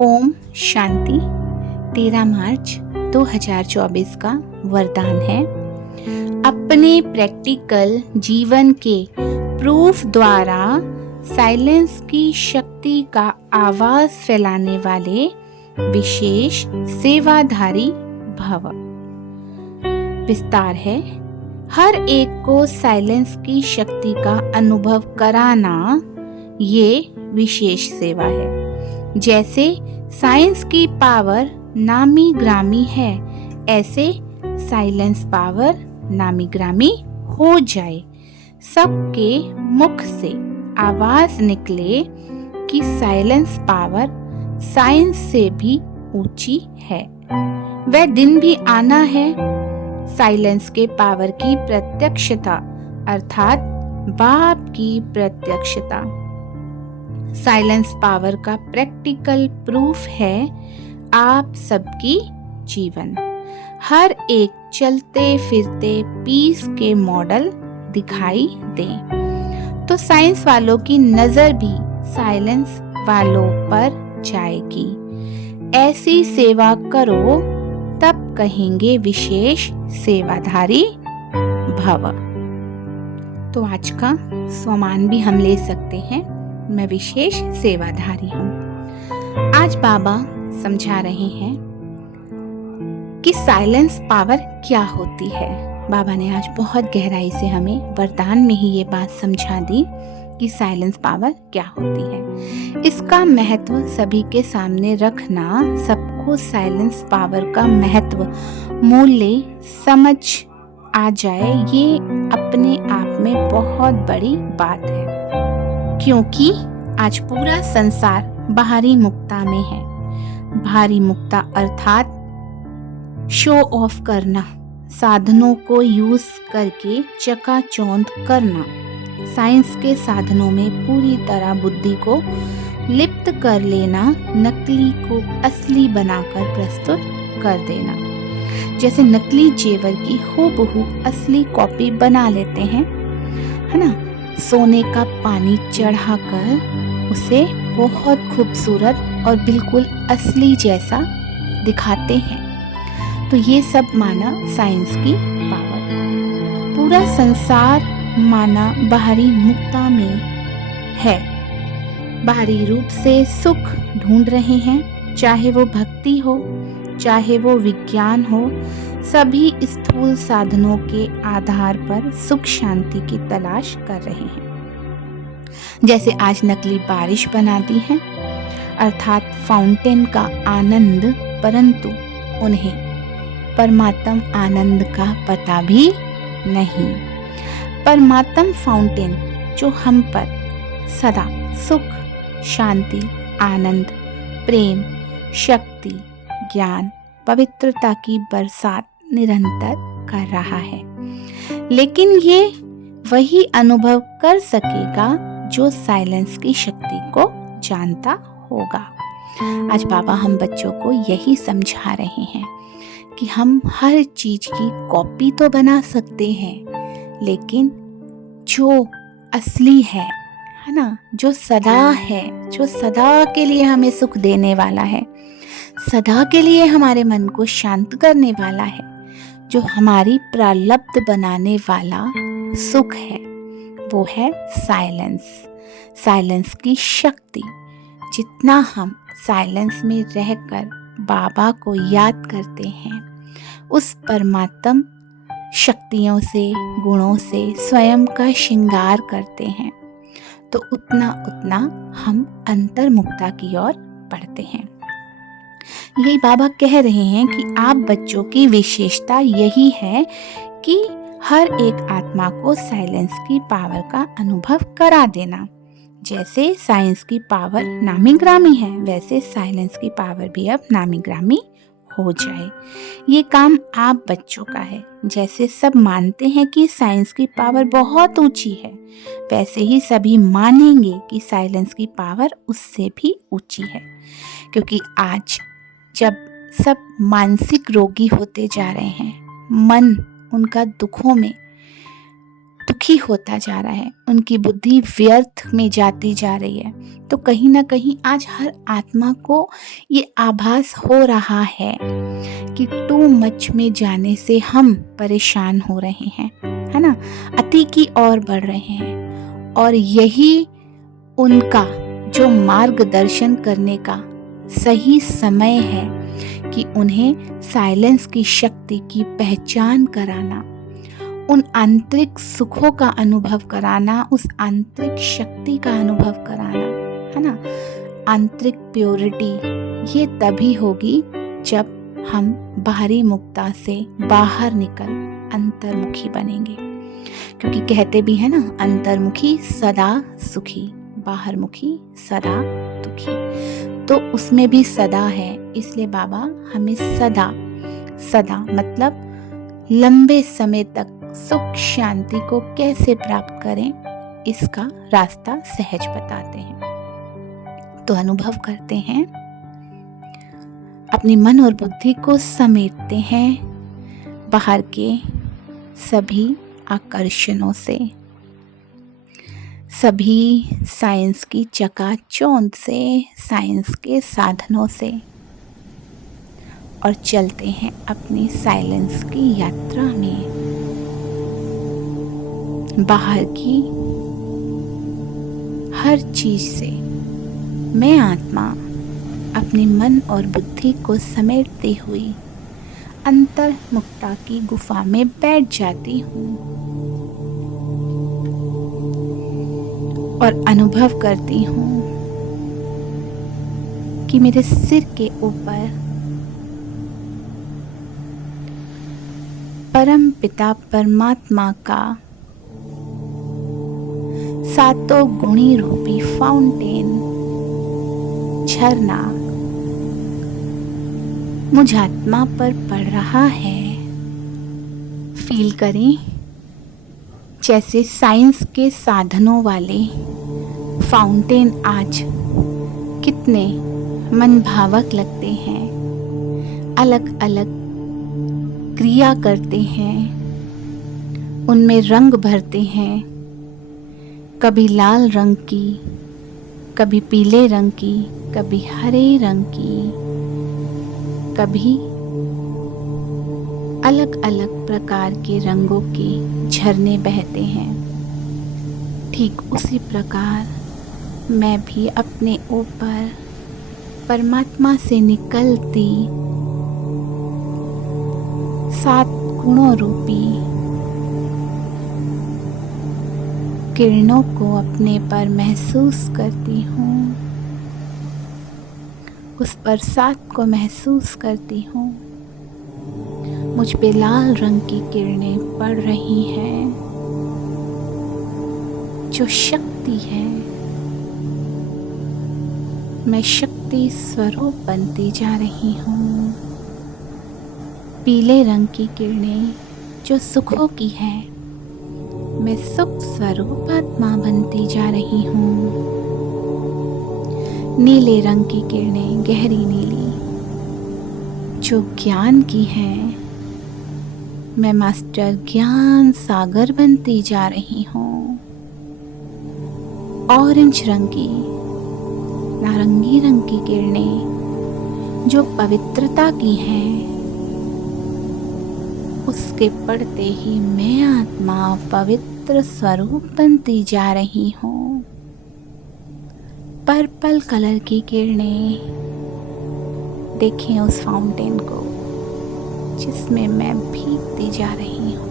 ओम शांति। 13 मार्च 2024 का वरदान है, अपने प्रैक्टिकल जीवन के प्रूफ द्वारा साइलेंस की शक्ति का आवाज फैलाने वाले विशेष सेवाधारी भव। विस्तार है, हर एक को साइलेंस की शक्ति का अनुभव कराना ये विशेष सेवा है। जैसे साइंस की पावर नामी ग्रामी है, ऐसे साइलेंस पावर नामी ग्रामी हो जाए। सबके मुख से आवाज निकले कि साइलेंस पावर साइंस से भी ऊंची है। वह दिन भी आना है। साइलेंस के पावर की प्रत्यक्षता अर्थात बाप की प्रत्यक्षता साइलेंस पावर का प्रैक्टिकल प्रूफ है आप सबकी जीवन। हर एक चलते फिरते पीस के मॉडल दिखाई दें तो साइंस वालों की नजर भी साइलेंस वालों पर जाएगी। ऐसी सेवा करो तब कहेंगे विशेष सेवाधारी भव। तो आज का स्वमान भी हम ले सकते हैं, मैं विशेष सेवाधारी हूँ। आज बाबा समझा रहे हैं कि साइलेंस पावर क्या होती है। बाबा ने आज बहुत गहराई से हमें वरदान में ही ये बात समझा दी कि साइलेंस पावर क्या होती है। इसका महत्व सभी के सामने रखना, सबको साइलेंस पावर का महत्व मूल्य समझ आ जाए, ये अपने आप में बहुत बड़ी बात है। क्योंकि आज पूरा संसार बाहरी मुक्ता में है। बाहरी मुक्ता अर्थात शो ऑफ करना, साधनों को यूज करके चकाचौंध करना, साइंस के साधनों में पूरी तरह बुद्धि को लिप्त कर लेना, नकली को असली बनाकर प्रस्तुत कर देना। जैसे नकली जेवर की हूबहू असली कॉपी बना लेते हैं, है ना। सोने का पानी चढ़ाकर उसे बहुत खूबसूरत और बिल्कुल असली जैसा दिखाते हैं। तो ये सब माना साइंस की पावर। पूरा संसार माना बाहरी मुक्ता में है, बाहरी रूप से सुख ढूंढ रहे हैं, चाहे वो भक्ति हो चाहे वो विज्ञान हो, सभी स्थूल साधनों के आधार पर सुख शांति की तलाश कर रहे हैं। जैसे आज नकली बारिश बनाती है अर्थात फाउंटेन का आनंद, परंतु उन्हें परमात्म आनंद का पता भी नहीं। परमात्म फाउंटेन जो हम पर सदा सुख शांति आनंद प्रेम शक्ति ज्ञान पवित्रता की बरसात निरंतर कर रहा है, लेकिन ये वही अनुभव कर सकेगा जो साइलेंस की शक्ति को जानता होगा। आज बाबा हम बच्चों को यही समझा रहे हैं कि हम हर चीज की कॉपी तो बना सकते हैं, लेकिन जो असली है ना, जो सदा है, जो सदा के लिए हमें सुख देने वाला है, सदा के लिए हमारे मन को शांत करने वाला है, जो हमारी प्रारब्ध बनाने वाला सुख है, वो है साइलेंस। साइलेंस की शक्ति। जितना हम साइलेंस में रहकर बाबा को याद करते हैं, उस परमात्म शक्तियों से गुणों से स्वयं का श्रृंगार करते हैं, तो उतना उतना हम अंतर्मुक्ता की ओर बढ़ते हैं। यही बाबा कह रहे हैं कि आप बच्चों की विशेषता यही है कि हर एक आत्मा को साइलेंस की पावर का अनुभव करा देना। जैसे साइंस की पावर नामी ग्रामी है, वैसे साइलेंस की पावर भी अब नामी ग्रामी हो जाए। ये काम आप बच्चों का है। जैसे सब मानते हैं कि साइंस की पावर बहुत ऊंची है, वैसे ही सभी मानेंगे कि साइलेंस की पावर उससे भी ऊंची है। क्योंकि आज जब सब मानसिक रोगी होते जा रहे हैं, मन उनका दुखों में दुखी होता जा रहा है, उनकी बुद्धि व्यर्थ में जाती जा रही है। तो कहीं ना कहीं आज हर आत्मा को ये आभास हो रहा है कि टू मच में जाने से हम परेशान हो रहे हैं, है ना, अति की ओर बढ़ रहे हैं। और यही उनका जो मार्गदर्शन करने का सही समय है कि उन्हें साइलेंस की शक्ति की पहचान कराना, उन आंतरिक सुखों का अनुभव कराना, उस आंतरिक शक्ति का अनुभव कराना, है ना। आंतरिक प्योरिटी ये तभी होगी जब हम बाहरी मुक्ता से बाहर निकल अंतर्मुखी बनेंगे, क्योंकि कहते भी है ना, अंतर्मुखी सदा सुखी, बाहरमुखी सदा दुखी। तो उसमें भी सदा है, इसलिए बाबा हमें सदा सदा मतलब लंबे समय तक सुख शांति को कैसे प्राप्त करें, इसका रास्ता सहज बताते हैं। तो अनुभव करते हैं, अपनी मन और बुद्धि को समेटते हैं बाहर के सभी आकर्षणों से, सभी साइंस की चकाचौंध से, साइंस के साधनों से, और चलते हैं अपनी साइलेंस की यात्रा में। बाहर की हर चीज से मैं आत्मा अपनी मन और बुद्धि को समेटती हुई अंतर्मुक्ता की गुफा में बैठ जाती हूँ और अनुभव करती हूँ कि मेरे सिर के ऊपर परम पिता परमात्मा का सातों गुणी रूपी फाउंटेन, झरना मुझ आत्मा पर पड़ रहा है। फील करें जैसे साइंस के साधनों वाले फाउंटेन आज कितने मनभावक लगते हैं, अलग अलग क्रिया करते हैं, उनमें रंग भरते हैं, कभी लाल रंग की, कभी पीले रंग की, कभी हरे रंग की, कभी अलग अलग प्रकार के रंगों के झरने बहते हैं। ठीक उसी प्रकार मैं भी अपने ऊपर परमात्मा से निकलती 7 गुणों रूपी किरणों को अपने पर महसूस करती हूँ, उस बरसात को महसूस करती हूँ। मुझ पे लाल रंग की किरणें पड़ रही हैं, जो शक्ति है। मैं शक्ति स्वरूप बनती जा रही हूँ। पीले रंग की किरणें जो सुखों की है, मैं सुख स्वरूप आत्मा बनती जा रही हूँ। नीले रंग की किरणें गहरी नीली जो ज्ञान की हैं, मैं मास्टर ज्ञान सागर बनती जा रही हूँ। ऑरेंज रंग की, नारंगी रंग की किरणें जो पवित्रता की हैं, उसके पड़ते ही मैं आत्मा पवित्र स्वरूप बनती जा रही हूँ। पर्पल कलर की किरणें, देखें उस फाउंटेन को जिसमें मैं भीगती जा रही हूँ।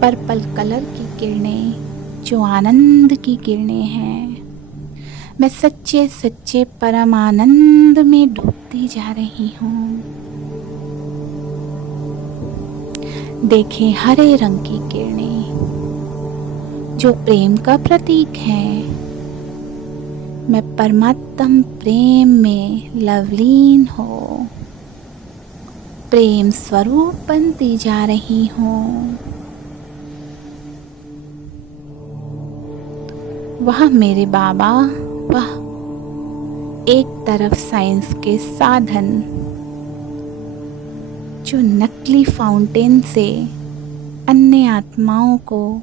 पर्पल कलर की किरणें जो आनंद की किरणें हैं, मैं सच्चे सच्चे परम आनंद में डूबती जा रही हूँ। देखें हरे रंग की किरणें जो प्रेम का प्रतीक है, मैं परमात्म प्रेम में लवलीन हो प्रेम स्वरूप बनती जा रही हूँ। वह मेरे बाबा, वह एक तरफ साइंस के साधन जो नकली फाउंटेन से अन्य आत्माओं को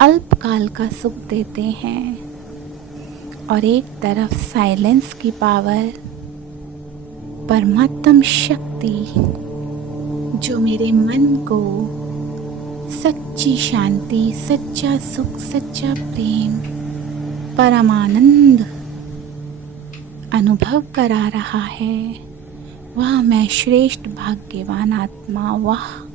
अल्पकाल का सुख देते हैं, और एक तरफ साइलेंस की पावर, परमात्म शक्ति जो मेरे मन को सच्ची शांति, सच्चा सुख, सच्चा प्रेम, परम आनंद अनुभव करा रहा है। वह मैं श्रेष्ठ भाग्यवान आत्मा, वाह